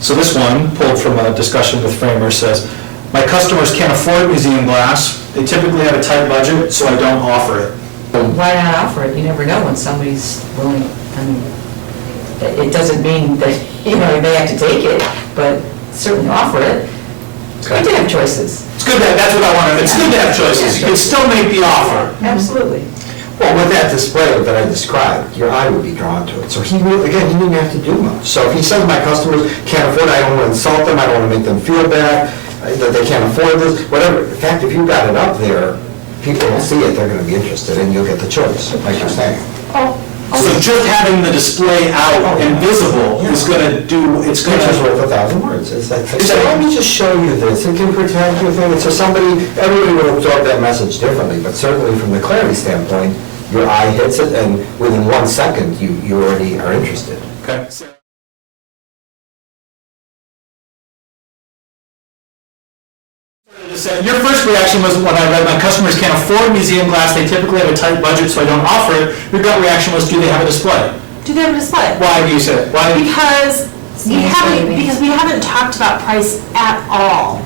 So this one, pulled from a discussion with Framer, says, "My customers can't afford museum glass. They typically have a tight budget, so I don't offer it." Why not offer it? You never know when somebody's willing, I mean, it doesn't mean that, they have to take it, but certainly offer it. It's good to have choices. It's good that, that's what I wanted, it's good to have choices. You can still make the offer. Absolutely. Well, with that display that I described, your eye would be drawn to it. So he didn't have to do much. So if he says my customers can't afford it, I don't want to insult them, I don't want to make them feel bad, that they can't afford this, whatever. In fact, if you got it up there, people will see it, they're going to be interested, and you'll get the choice, like you're saying. So just having the display out and visible is going to do, it's going Picture's to... worth 1,000 words. It's like, so let me just show you this. It can protect your thing. So everybody will absorb that message differently, but certainly from the clarity standpoint, your eye hits it, and within 1 second, you already are interested. Okay. Your first reaction was when I read, "My customers can't afford museum glass, they typically have a tight budget, so I don't offer it." Your gut reaction was, do they have a display? Do they have a display? Why do you say it? Why? Because we haven't talked about price at all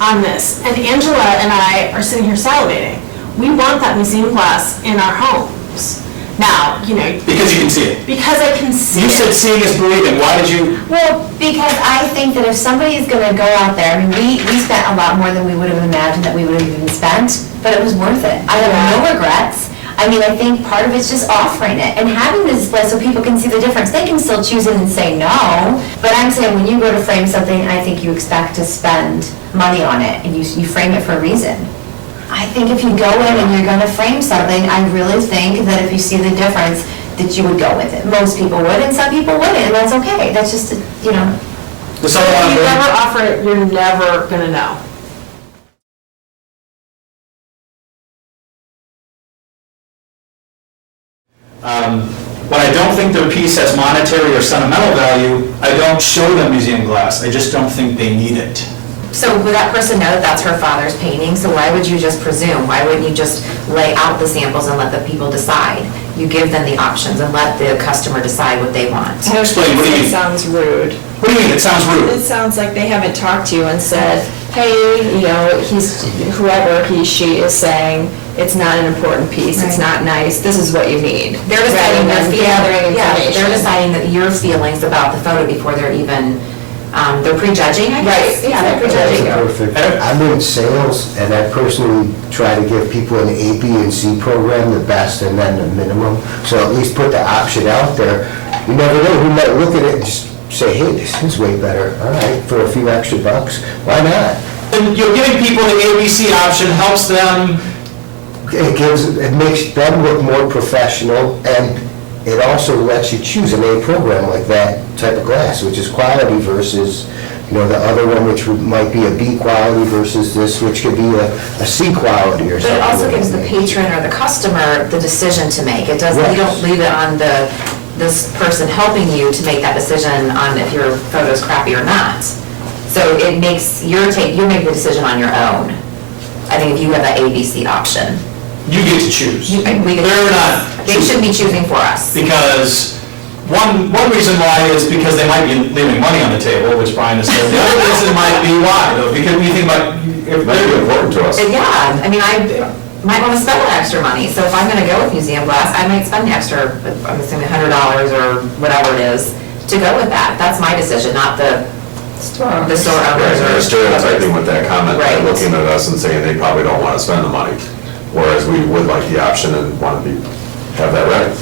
on this. And Angela and I are sitting here salivating. We want that museum glass in our homes. Now, Because you can see it. because I can see You it. said seeing is believing. Why did you? Well, because I think that if somebody is going to go out there, I mean, we spent a lot more than we would have imagined that we would have even spent, but it was worth it. I have no regrets. I mean, I think part of it's just offering it and having the display so people can see the difference. They can still choose it and say no, but I'm saying when you go to frame something, I think you expect to spend money on it, and you frame it for a reason. I think if you go in and you're going to frame something, I really think that if you see the difference, that you would go with it. Most people would, and some people wouldn't, and that's okay. That's just, Does someone If want you to never offer it, you're never gonna know. When I don't think their piece has monetary or sentimental value, I don't show them museum glass. I just don't think they need it. So would that person know that that's her father's painting? So why would you just presume? Why wouldn't you just lay out the samples and let the people decide? You give them the options and let the customer decide what they want. Explain, what do you It mean? sounds rude. What do you mean? It sounds It rude. sounds like they haven't talked to you and said, hey, whoever he, she is saying, it's not an important piece, it's Right. not nice, this is what you need. They're deciding Rather than gathering information. they're deciding that your feelings about the photo before they're even, they're prejudging, I guess. Right, Yeah, they're prejudging. Perfect. I'm in sales, and I personally try to give people an A, B, and C program, the best and then the minimum. So at least put the option out there. You never know, who might look at it and just say, hey, this is way better. All right, for a few extra bucks, why not? And giving people the ABC option helps them. It makes them look more professional, and it also lets you choose an A program like that type of glass, which is quality versus, the other one, which might be a B quality versus this, which could be a C quality or But something. it also gives the like that. patron or the customer the decision to make. It doesn't, you don't leave it on this person helping you to make that decision on if your photo's crappy or not. So it makes you make the decision on your own. I think if you have that ABC option. You get to choose. They're They shouldn't be choosing for us. Because one reason why is because they might be leaving money on the table, which Brian has said. The other reason might be why, though, because when you think about, it might be important to us. Yeah, I mean, I might want to spend that extra money. So if I'm going to go with museum glass, I might spend the extra, I'm assuming $100 or whatever it is, to go with that. That's my decision, not the store owners. They're stereotyping with that comment, Right. they're looking at us and saying they probably don't want to spend the money, whereas we would like the option and want to have that right.